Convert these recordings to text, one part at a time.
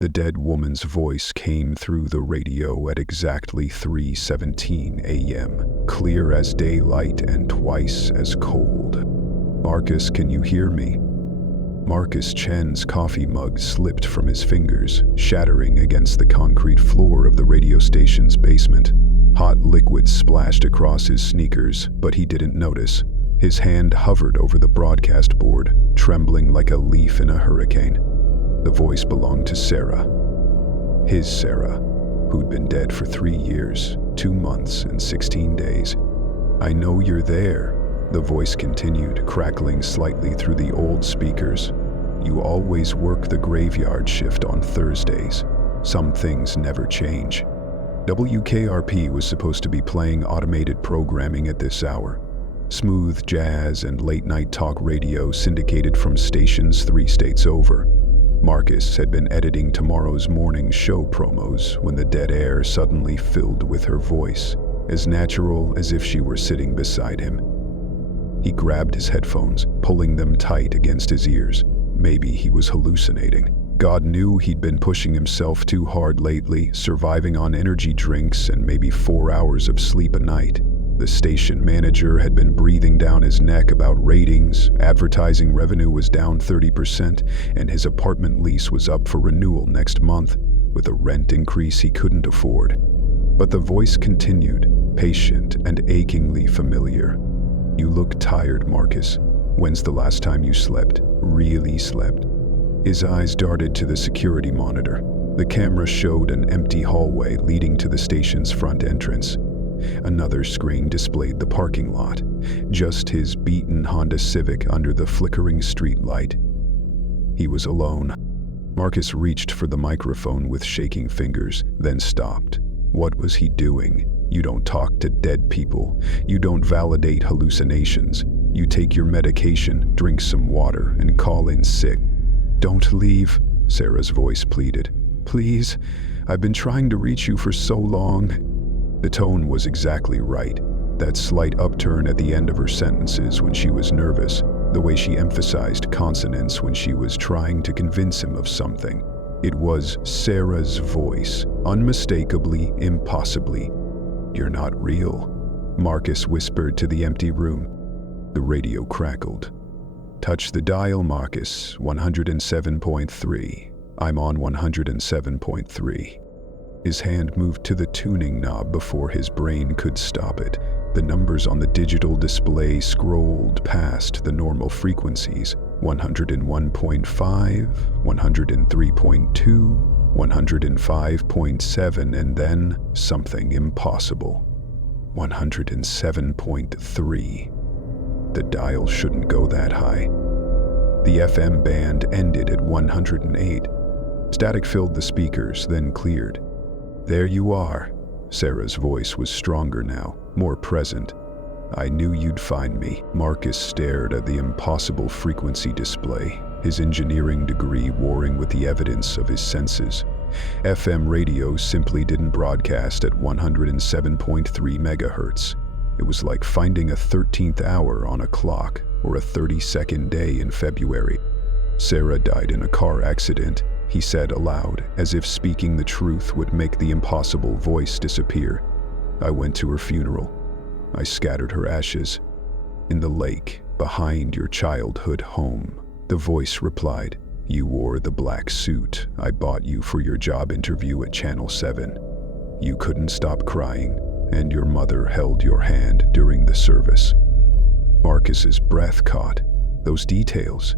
The dead woman's voice came through the radio at exactly 3:17 a.m., clear as daylight and twice as cold. "Marcus, can you hear me?" Marcus Chen's coffee mug slipped from his fingers, shattering against the concrete floor of the radio station's basement. Hot liquid splashed across his sneakers, but he didn't notice. His hand hovered over the broadcast board, trembling like a leaf in a hurricane. The voice belonged to Sarah. His Sarah, who'd been dead for 3 years, 2 months, and 16 days. "I know you're there," the voice continued, crackling slightly through the old speakers. "You always work the graveyard shift on Thursdays. Some things never change." WKRP was supposed to be playing automated programming at this hour. Smooth jazz and late-night talk radio syndicated from stations 3 states over. Marcus had been editing tomorrow's morning show promos when the dead air suddenly filled with her voice, as natural as if she were sitting beside him. He grabbed his headphones, pulling them tight against his ears. Maybe he was hallucinating. God knew he'd been pushing himself too hard lately, surviving on energy drinks and maybe 4 hours of sleep a night. The station manager had been breathing down his neck about ratings, advertising revenue was down 30%, and his apartment lease was up for renewal next month, with a rent increase he couldn't afford. But the voice continued, patient and achingly familiar. "You look tired, Marcus. When's the last time you slept? Really slept?" His eyes darted to the security monitor. The camera showed an empty hallway leading to the station's front entrance. Another screen displayed the parking lot, just his beaten Honda Civic under the flickering street light. He was alone. Marcus reached for the microphone with shaking fingers, then stopped. What was he doing? You don't talk to dead people. You don't validate hallucinations. You take your medication, drink some water, and call in sick. "Don't leave," Sarah's voice pleaded. "Please, I've been trying to reach you for so long." The tone was exactly right. That slight upturn at the end of her sentences when she was nervous, the way she emphasized consonants when she was trying to convince him of something. It was Sarah's voice, unmistakably, impossibly. "You're not real," Marcus whispered to the empty room. The radio crackled. "Touch the dial, Marcus, 107.3. I'm on 107.3. His hand moved to the tuning knob before his brain could stop it. The numbers on the digital display scrolled past the normal frequencies: 101.5, 103.2, 105.7, and then something impossible. 107.3. The dial shouldn't go that high. The FM band ended at 108. Static filled the speakers, then cleared. "There you are." Sarah's voice was stronger now, more present. "I knew you'd find me." Marcus stared at the impossible frequency display, his engineering degree warring with the evidence of his senses. FM radio simply didn't broadcast at 107.3 megahertz. It was like finding a 13th hour on a clock or a 32nd day in February. "Sarah died in a car accident," he said aloud, as if speaking the truth would make the impossible voice disappear. "I went to her funeral. I scattered her ashes in the lake behind your childhood home." The voice replied, "You wore the black suit I bought you for your job interview at Channel 7. You couldn't stop crying, and your mother held your hand during the service." Marcus's breath caught. Those details.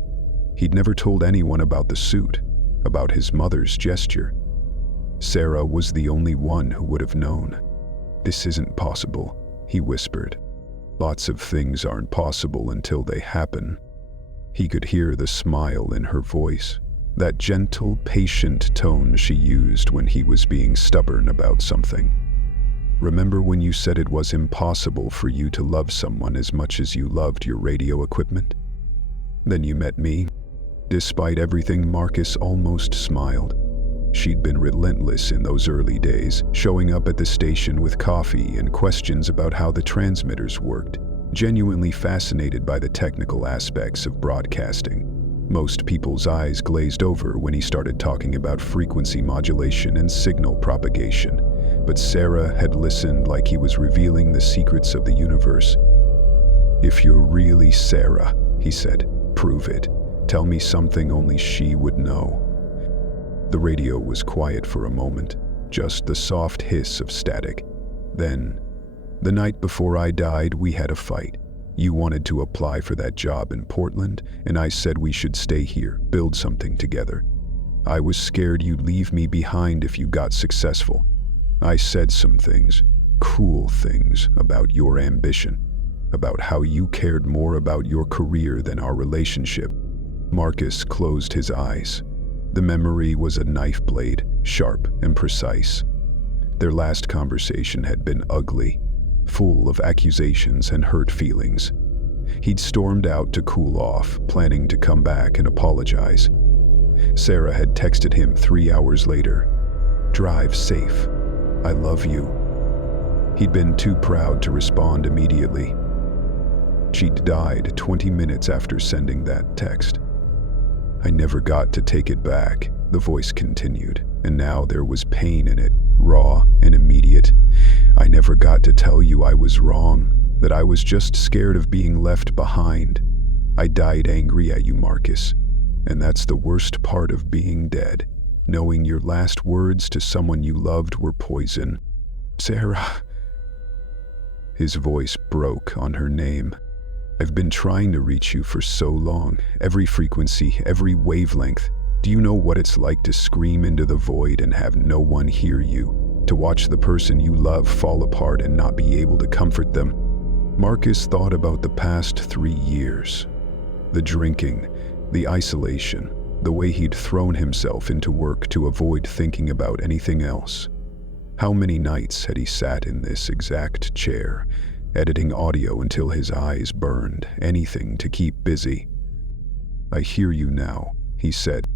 He'd never told anyone about the suit, about his mother's gesture. Sarah was the only one who would have known. "This isn't possible," he whispered. "Lots of things aren't possible until they happen." He could hear the smile in her voice, that gentle, patient tone she used when he was being stubborn about something. "Remember when you said it was impossible for you to love someone as much as you loved your radio equipment? Then you met me." Despite everything, Marcus almost smiled. She'd been relentless in those early days, showing up at the station with coffee and questions about how the transmitters worked, genuinely fascinated by the technical aspects of broadcasting. Most people's eyes glazed over when he started talking about frequency modulation and signal propagation, but Sarah had listened like he was revealing the secrets of the universe. "If you're really Sarah," he said, "prove it. Tell me something only she would know." The radio was quiet for a moment, just the soft hiss of static. Then, "The night before I died, we had a fight. You wanted to apply for that job in Portland, and I said we should stay here, build something together. I was scared you'd leave me behind if you got successful. I said some things, cruel things, about your ambition, about how you cared more about your career than our relationship." Marcus closed his eyes. The memory was a knife blade, sharp and precise. Their last conversation had been ugly, full of accusations and hurt feelings. He'd stormed out to cool off, planning to come back and apologize. Sarah had texted him 3 hours later, "Drive safe. I love you." He'd been too proud to respond immediately. She'd died 20 minutes after sending that text. "I never got to take it back," the voice continued, and now there was pain in it, raw and immediate. "I never got to tell you I was wrong, that I was just scared of being left behind. I died angry at you, Marcus, and that's the worst part of being dead, knowing your last words to someone you loved were poison. Sarah." His voice broke on her name. "I've been trying to reach you for so long, every frequency, every wavelength. Do you know what it's like to scream into the void and have no one hear you? To watch the person you love fall apart and not be able to comfort them?" Marcus thought about the past 3 years. The drinking, the isolation, the way he'd thrown himself into work to avoid thinking about anything else. How many nights had he sat in this exact chair, editing audio until his eyes burned, anything to keep busy? "I hear you now," he said.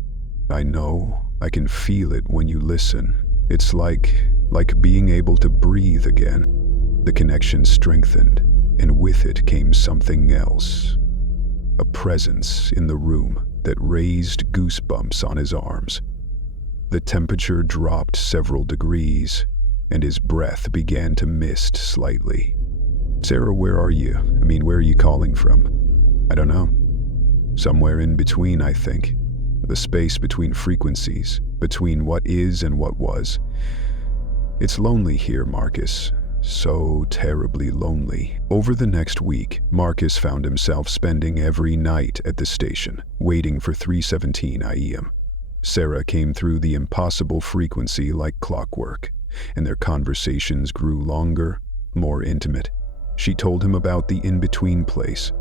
"I know, I can feel it when you listen. It's like being able to breathe again." The connection strengthened, and with it came something else. A presence in the room that raised goosebumps on his arms. The temperature dropped several degrees, and his breath began to mist slightly. "Sarah, where are you? Where are you calling from?" "I don't know. Somewhere in between, I think. The space between frequencies, between what is and what was. It's lonely here, Marcus. So terribly lonely." Over the next week, Marcus found himself spending every night at the station, waiting for 3:17 AM. Sarah came through the impossible frequency like clockwork, and their conversations grew longer, more intimate. She told him about the in-between place,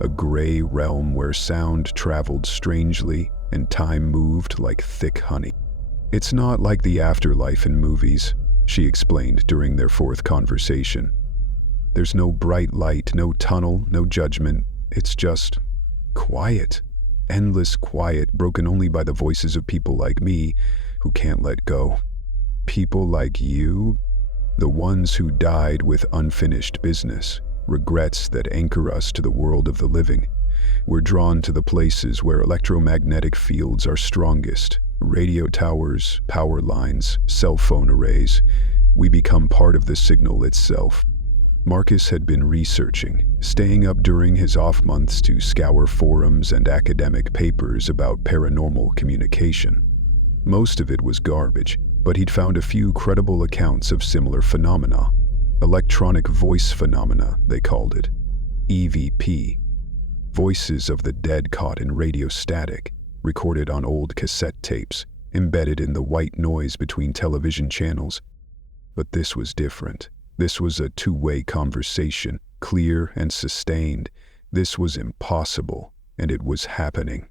a gray realm where sound traveled strangely and time moved like thick honey. "It's not like the afterlife in movies," she explained during their 4th conversation. "There's no bright light, no tunnel, no judgment. It's just quiet. Endless quiet, broken only by the voices of people like me who can't let go." "People like you?" "The ones who died with unfinished business, regrets that anchor us to the world of the living. We're drawn to the places where electromagnetic fields are strongest. Radio towers, power lines, cell phone arrays. We become part of the signal itself." Marcus had been researching, staying up during his off months to scour forums and academic papers about paranormal communication. Most of it was garbage, but he'd found a few credible accounts of similar phenomena. Electronic voice phenomena, they called it. EVP. Voices of the dead caught in radio static, recorded on old cassette tapes, embedded in the white noise between television channels. But this was different. This was a two-way conversation, clear and sustained. This was impossible, and it was happening.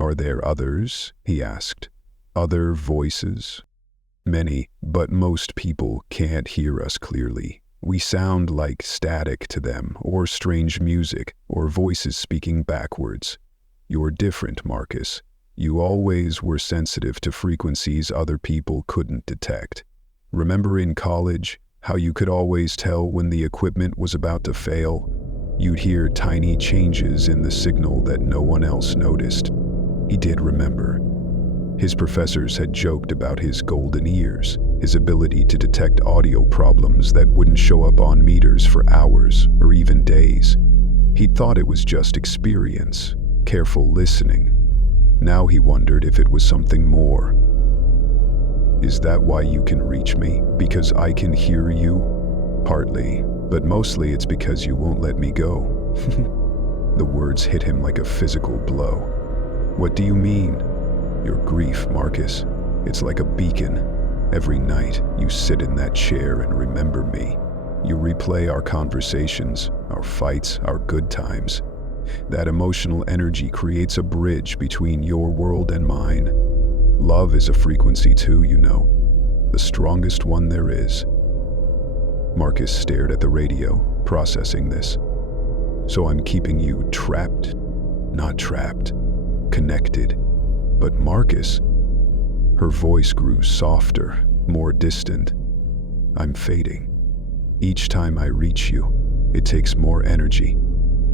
"Are there others?" he asked. "Other voices?" "Many, but most people can't hear us clearly. We sound like static to them, or strange music, or voices speaking backwards. You're different, Marcus. You always were sensitive to frequencies other people couldn't detect. Remember in college, how you could always tell when the equipment was about to fail? You'd hear tiny changes in the signal that no one else noticed. He did remember. His professors had joked about his golden ears, his ability to detect audio problems that wouldn't show up on meters for hours or even days. He'd thought it was just experience, careful listening. Now he wondered if it was something more. Is that why you can reach me? Because I can hear you? Partly, but mostly it's because you won't let me go. The words hit him like a physical blow. What do you mean? Your grief, Marcus. It's like a beacon. Every night, you sit in that chair and remember me. You replay our conversations, our fights, our good times. That emotional energy creates a bridge between your world and mine. Love is a frequency too, you know. The strongest one there is. Marcus stared at the radio, processing this. So I'm keeping you trapped? Not trapped. Connected. But Marcus, her voice grew softer, more distant. I'm fading. Each time I reach you, it takes more energy.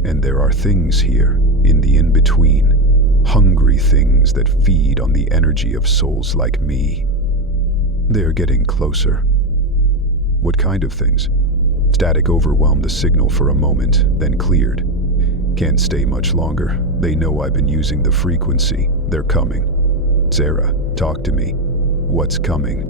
And there are things here, in the in-between, hungry things that feed on the energy of souls like me. They're getting closer. What kind of things? Static overwhelmed the signal for a moment, then cleared. Can't stay much longer. They know I've been using the frequency. They're coming. Sarah, talk to me. What's coming?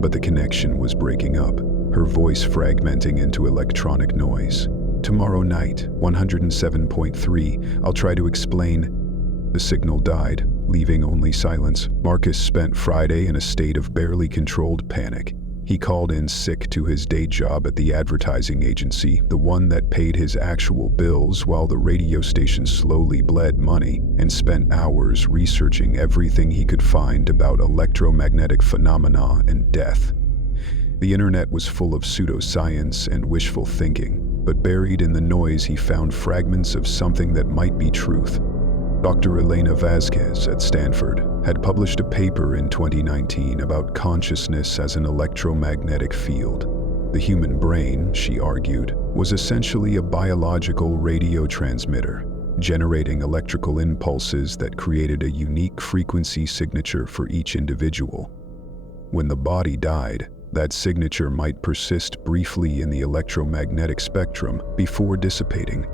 But the connection was breaking up, her voice fragmenting into electronic noise. Tomorrow night, 107.3, I'll try to explain. The signal died, leaving only silence. Marcus spent Friday in a state of barely controlled panic. He called in sick to his day job at the advertising agency, the one that paid his actual bills while the radio station slowly bled money, and spent hours researching everything he could find about electromagnetic phenomena and death. The internet was full of pseudoscience and wishful thinking, but buried in the noise he found fragments of something that might be truth. Dr. Elena Vasquez at Stanford had published a paper in 2019 about consciousness as an electromagnetic field. The human brain, she argued, was essentially a biological radio transmitter, generating electrical impulses that created a unique frequency signature for each individual. When the body died, that signature might persist briefly in the electromagnetic spectrum before dissipating.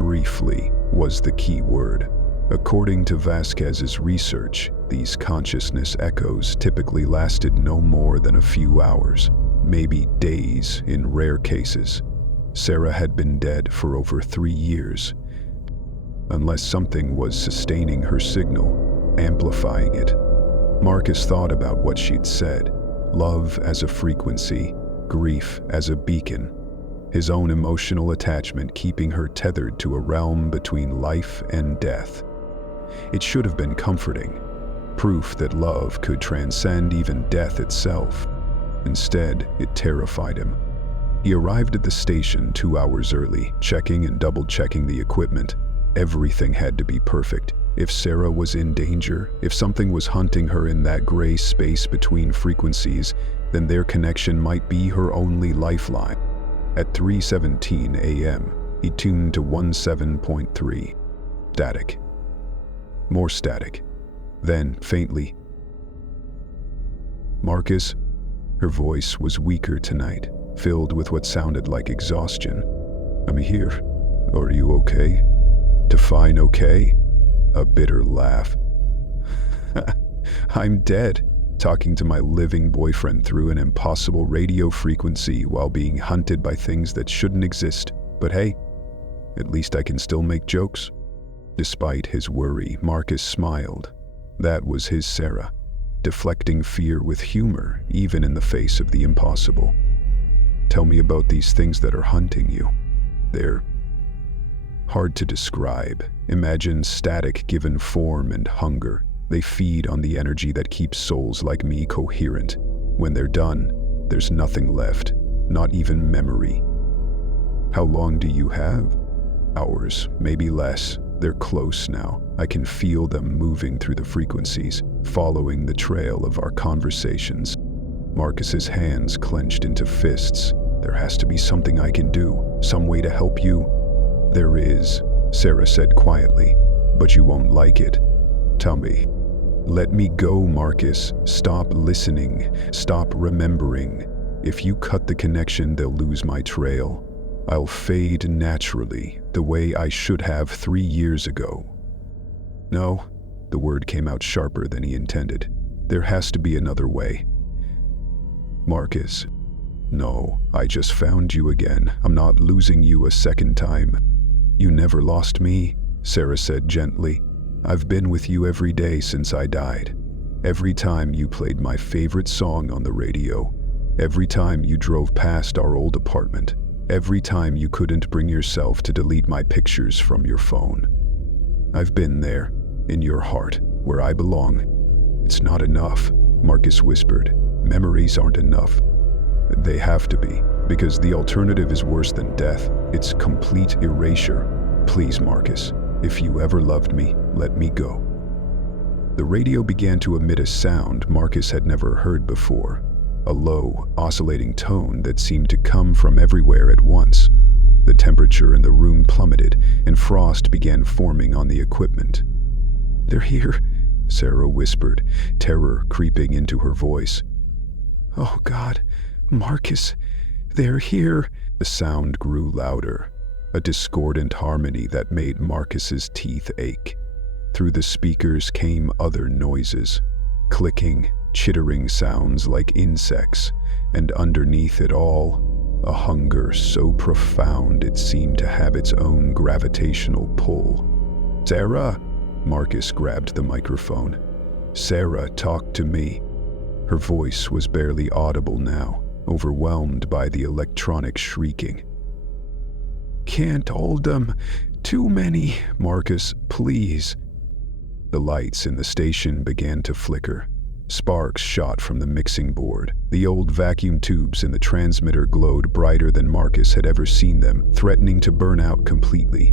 Briefly was the key word. According to Vasquez's research, these consciousness echoes typically lasted no more than a few hours, maybe days in rare cases. Sarah had been dead for over 3 years. Unless something was sustaining her signal, amplifying it. Marcus thought about what she'd said. Love as a frequency, grief as a beacon. His own emotional attachment keeping her tethered to a realm between life and death. It should have been comforting, proof that love could transcend even death itself. Instead, it terrified him. He arrived at the station 2 hours early, checking and double-checking the equipment. Everything had to be perfect. If Sarah was in danger, if something was hunting her in that gray space between frequencies, then their connection might be her only lifeline. At 3:17 a.m., he tuned to 17.3. Static. More static. Then, faintly, Marcus. Her voice was weaker tonight, filled with what sounded like exhaustion. I'm here. Are you okay? Define okay? A bitter laugh. I'm dead, talking to my living boyfriend through an impossible radio frequency while being hunted by things that shouldn't exist. But hey, at least I can still make jokes. Despite his worry, Marcus smiled. That was his Sarah, deflecting fear with humor, even in the face of the impossible. Tell me about these things that are hunting you. They're hard to describe. Imagine static given form and hunger. They feed on the energy that keeps souls like me coherent. When they're done, there's nothing left, not even memory. How long do you have? Hours, maybe less. They're close now. I can feel them moving through the frequencies, following the trail of our conversations. Marcus's hands clenched into fists. There has to be something I can do, some way to help you. There is, Sarah said quietly, but you won't like it. Tell me. Let me go, Marcus. Stop listening. Stop remembering. If you cut the connection, they'll lose my trail. I'll fade naturally, the way I should have 3 years ago. No, the word came out sharper than he intended. There has to be another way. Marcus. No, I just found you again. I'm not losing you a second time. You never lost me, Sarah said gently. I've been with you every day since I died. Every time you played my favorite song on the radio. Every time you drove past our old apartment. Every time you couldn't bring yourself to delete my pictures from your phone. I've been there, in your heart, where I belong. It's not enough, Marcus whispered. Memories aren't enough. They have to be, because the alternative is worse than death. It's complete erasure. Please, Marcus, if you ever loved me, let me go. The radio began to emit a sound Marcus had never heard before, a low, oscillating tone that seemed to come from everywhere at once. The temperature in the room plummeted, and frost began forming on the equipment. They're here, Sarah whispered, terror creeping into her voice. Oh God, Marcus, they're here. The sound grew louder, a discordant harmony that made Marcus's teeth ache. Through the speakers came other noises, clicking, chittering sounds like insects, and underneath it all, a hunger so profound it seemed to have its own gravitational pull. Sarah, Marcus grabbed the microphone. Sarah, talk to me. Her voice was barely audible now, overwhelmed by the electronic shrieking. Can't hold them. Too many. Marcus, please. The lights in the station began to flicker. Sparks shot from the mixing board. The old vacuum tubes in the transmitter glowed brighter than Marcus had ever seen them, threatening to burn out completely.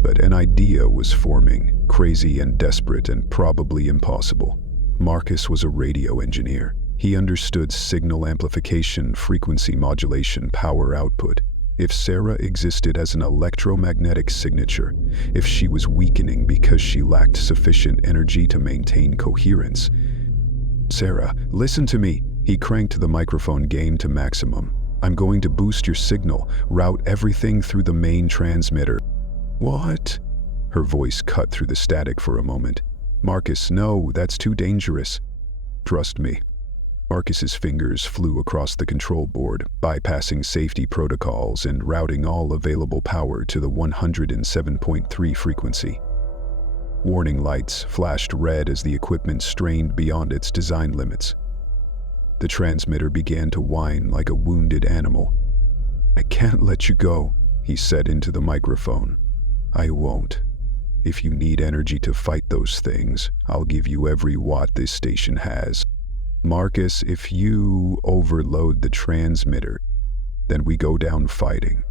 But an idea was forming, crazy and desperate and probably impossible. Marcus was a radio engineer. He understood signal amplification, frequency modulation, power output. If Sarah existed as an electromagnetic signature, if she was weakening because she lacked sufficient energy to maintain coherence. Sarah, listen to me. He cranked the microphone gain to maximum. I'm going to boost your signal, route everything through the main transmitter. What? Her voice cut through the static for a moment. Marcus, no, that's too dangerous. Trust me. Marcus's fingers flew across the control board, bypassing safety protocols and routing all available power to the 107.3 frequency. Warning lights flashed red as the equipment strained beyond its design limits. The transmitter began to whine like a wounded animal. I can't let you go, he said into the microphone. I won't. If you need energy to fight those things, I'll give you every watt this station has. Marcus, if you overload the transmitter, then we go down fighting.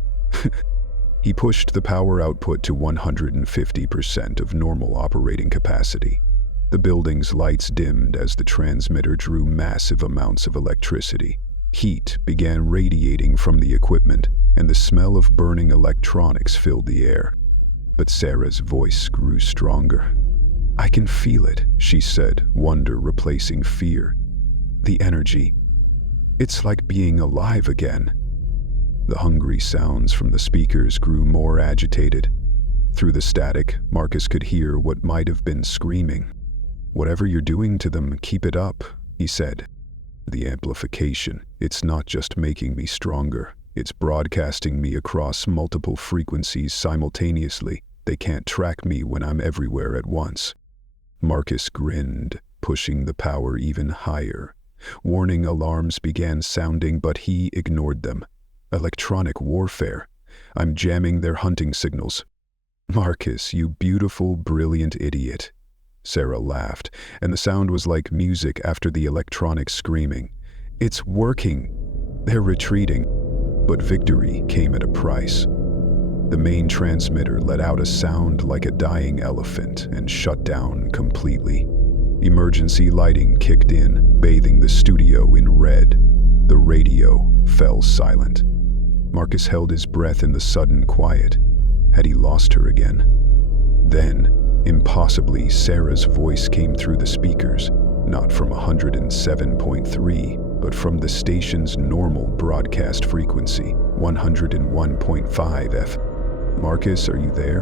He pushed the power output to 150% of normal operating capacity. The building's lights dimmed as the transmitter drew massive amounts of electricity. Heat began radiating from the equipment, and the smell of burning electronics filled the air. But Sarah's voice grew stronger. I can feel it, she said, wonder replacing fear. The energy. It's like being alive again. The hungry sounds from the speakers grew more agitated. Through the static, Marcus could hear what might have been screaming. Whatever you're doing to them, keep it up, he said. The amplification, it's not just making me stronger. It's broadcasting me across multiple frequencies simultaneously. They can't track me when I'm everywhere at once. Marcus grinned, pushing the power even higher. Warning alarms began sounding, but he ignored them. Electronic warfare. I'm jamming their hunting signals. Marcus, you beautiful, brilliant idiot. Sarah laughed, and the sound was like music after the electronic screaming. It's working. They're retreating. But victory came at a price. The main transmitter let out a sound like a dying elephant and shut down completely. Emergency lighting kicked in, bathing the studio in red. The radio fell silent. Marcus held his breath in the sudden quiet. Had he lost her again? Then, Impossibly, Sarah's voice came through the speakers, not from 107.3, but from the station's normal broadcast frequency, 101.5 F. Marcus, are you there?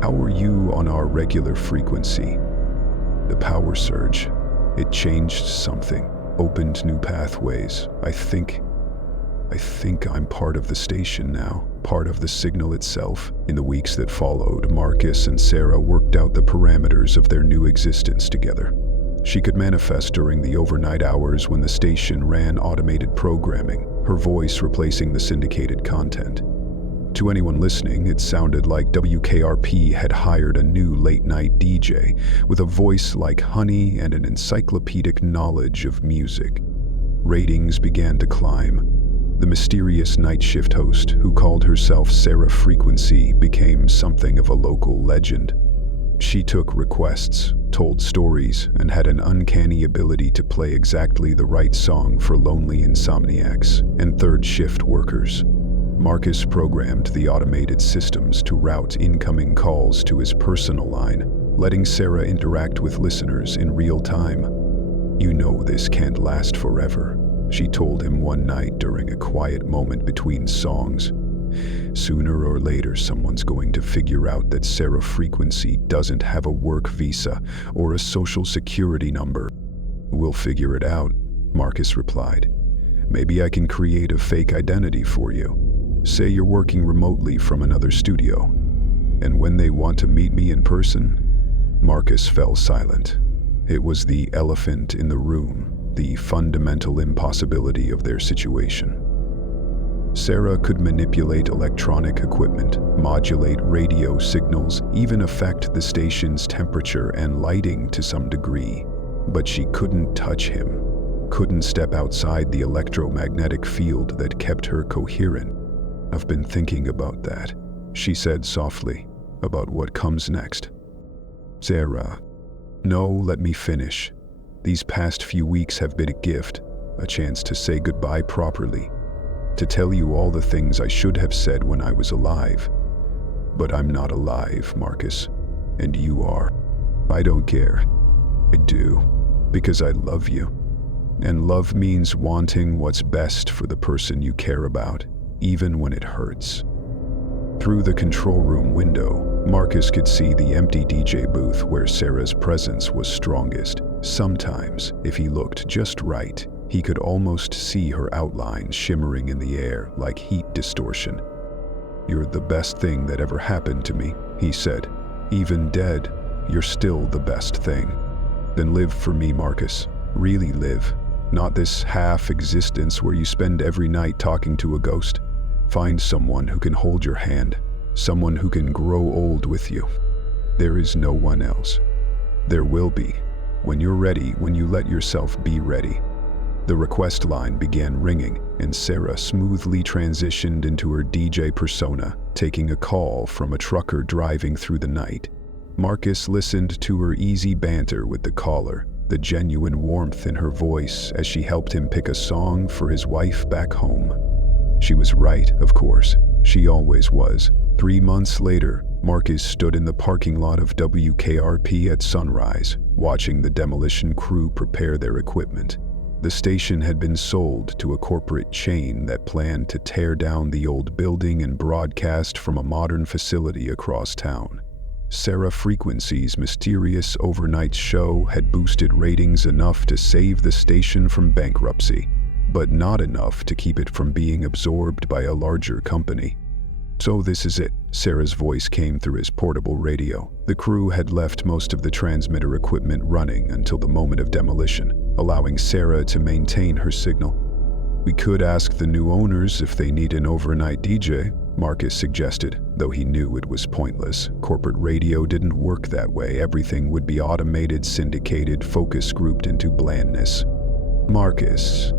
How are you on our regular frequency? The power surge. It changed something, opened new pathways. I think I'm part of the station now, part of the signal itself. In the weeks that followed, Marcus and Sarah worked out the parameters of their new existence together. She could manifest during the overnight hours when the station ran automated programming, her voice replacing the syndicated content. To anyone listening, it sounded like WKRP had hired a new late-night DJ with a voice like honey and an encyclopedic knowledge of music. Ratings began to climb. The mysterious night shift host, who called herself Sarah Frequency, became something of a local legend. She took requests, told stories, and had an uncanny ability to play exactly the right song for lonely insomniacs and third-shift workers. Marcus programmed the automated systems to route incoming calls to his personal line, letting Sarah interact with listeners in real time. "You know this can't last forever," she told him one night during a quiet moment between songs. "Sooner or later, someone's going to figure out that Sarah Frequency doesn't have a work visa or a social security number." "We'll figure it out," Marcus replied. "Maybe I can create a fake identity for you. Say you're working remotely from another studio. And when they want to meet me in person?" Marcus fell silent. It was the elephant in the room, the fundamental impossibility of their situation. Sarah could manipulate electronic equipment, modulate radio signals, even affect the station's temperature and lighting to some degree. But she couldn't touch him, couldn't step outside the electromagnetic field that kept her coherent. "I've been thinking about that," she said softly, "about what comes next." "Sarah, no, let me finish. These past few weeks have been a gift, a chance to say goodbye properly, to tell you all the things I should have said when I was alive. But I'm not alive, Marcus, and you are. I don't care. I do, because I love you. And love means wanting what's best for the person you care about, even when it hurts." Through the control room window, Marcus could see the empty DJ booth where Sarah's presence was strongest. Sometimes, if he looked just right, he could almost see her outline shimmering in the air like heat distortion. "You're the best thing that ever happened to me," he said. "Even dead, you're still the best thing. Then live for me, Marcus. Really live. Not this half-existence where you spend every night talking to a ghost. Find someone who can hold your hand, someone who can grow old with you. There is no one else. There will be, when you're ready, when you let yourself be ready." The request line began ringing, and Sarah smoothly transitioned into her DJ persona, taking a call from a trucker driving through the night. Marcus listened to her easy banter with the caller, the genuine warmth in her voice as she helped him pick a song for his wife back home. She was right, of course. She always was. 3 months later, Marcus stood in the parking lot of WKRP at sunrise, watching the demolition crew prepare their equipment. The station had been sold to a corporate chain that planned to tear down the old building and broadcast from a modern facility across town. Sarah Frequency's mysterious overnight show had boosted ratings enough to save the station from bankruptcy, but not enough to keep it from being absorbed by a larger company. "So this is it," Sarah's voice came through his portable radio. The crew had left most of the transmitter equipment running until the moment of demolition, allowing Sarah to maintain her signal. "We could ask the new owners if they need an overnight DJ," Marcus suggested, though he knew it was pointless. Corporate radio didn't work that way. Everything would be automated, syndicated, focus grouped into blandness. "Marcus."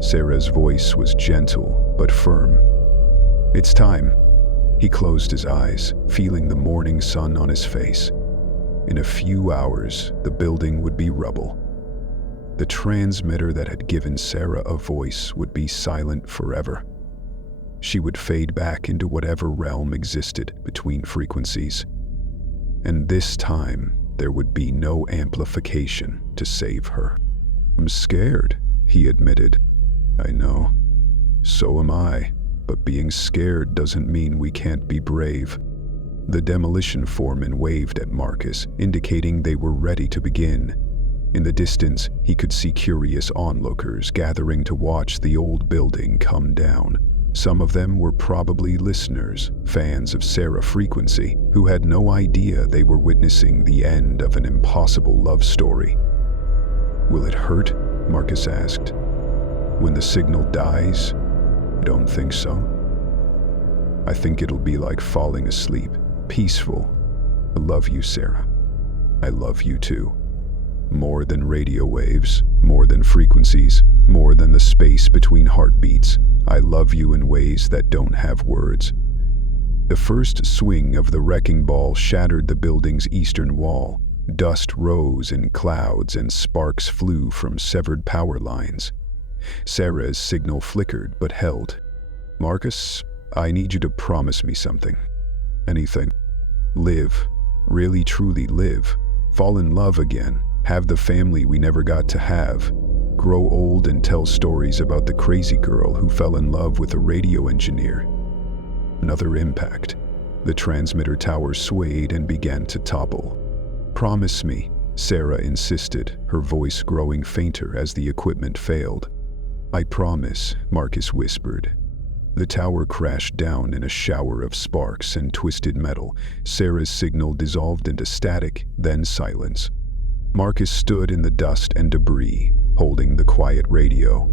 Sarah's voice was gentle but firm. "It's time." He closed his eyes, feeling the morning sun on his face. In a few hours, the building would be rubble. The transmitter that had given Sarah a voice would be silent forever. She would fade back into whatever realm existed between frequencies. and this time there would be no amplification to save her. "I'm scared," he admitted. "I know. So am I, but being scared doesn't mean we can't be brave." The demolition foreman waved at Marcus, indicating they were ready to begin. In the distance, he could see curious onlookers gathering to watch the old building come down. Some of them were probably listeners, fans of Sarah Frequency, who had no idea they were witnessing the end of an impossible love story. "Will it hurt?" Marcus asked. "When the signal dies?" "I don't think so. I think it'll be like falling asleep, peaceful. I love you, Sarah. I love you too. More than radio waves, more than frequencies, more than the space between heartbeats. I love you in ways that don't have words." The first swing of the wrecking ball shattered the building's eastern wall. Dust rose in clouds and sparks flew from severed power lines. Sarah's signal flickered but held. "Marcus, I need you to promise me something. Anything. Live. Really truly live. Fall in love again. Have the family we never got to have. Grow old and tell stories about the crazy girl who fell in love with a radio engineer." Another impact. The transmitter tower swayed and began to topple. "Promise me," Sarah insisted, her voice growing fainter as the equipment failed. "I promise," Marcus whispered. The tower crashed down in a shower of sparks and twisted metal. Sarah's signal dissolved into static, then silence. Marcus stood in the dust and debris, holding the quiet radio,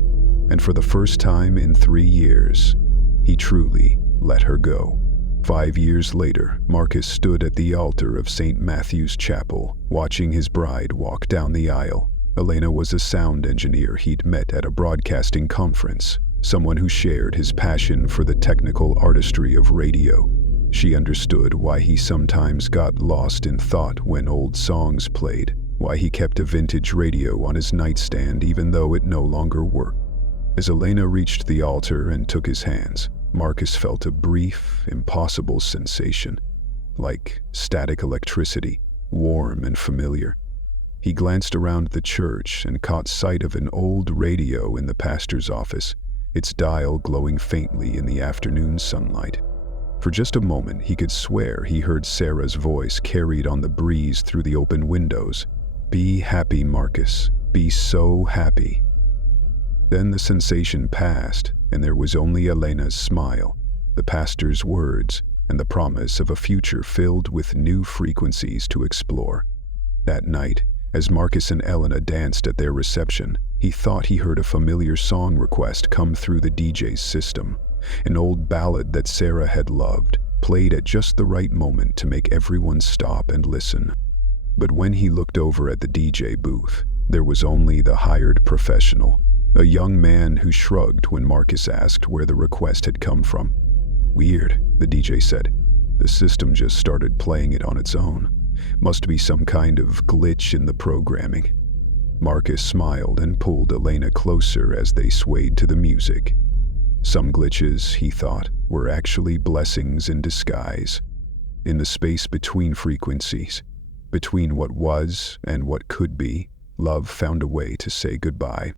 and for the first time in 3 years, he truly let her go. 5 years later, Marcus stood at the altar of St. Matthew's Chapel, watching his bride walk down the aisle. Elena was a sound engineer he'd met at a broadcasting conference, someone who shared his passion for the technical artistry of radio. She understood why he sometimes got lost in thought when old songs played, why he kept a vintage radio on his nightstand even though it no longer worked. As Elena reached the altar and took his hands, Marcus felt a brief, impossible sensation, like static electricity, warm and familiar. He glanced around the church and caught sight of an old radio in the pastor's office, its dial glowing faintly in the afternoon sunlight. For just a moment, he could swear he heard Sarah's voice carried on the breeze through the open windows. "Be happy, Marcus. Be so happy." Then the sensation passed, and there was only Elena's smile, the pastor's words, and the promise of a future filled with new frequencies to explore. That night, as Marcus and Elena danced at their reception, he thought he heard a familiar song request come through the DJ's system, an old ballad that Sarah had loved, played at just the right moment to make everyone stop and listen. But when he looked over at the DJ booth, there was only the hired professional, a young man who shrugged when Marcus asked where the request had come from. "Weird," the DJ said. "The system just started playing it on its own. Must be some kind of glitch in the programming." Marcus smiled and pulled Elena closer as they swayed to the music. Some glitches, he thought, were actually blessings in disguise. In the space between frequencies, between what was and what could be, love found a way to say goodbye.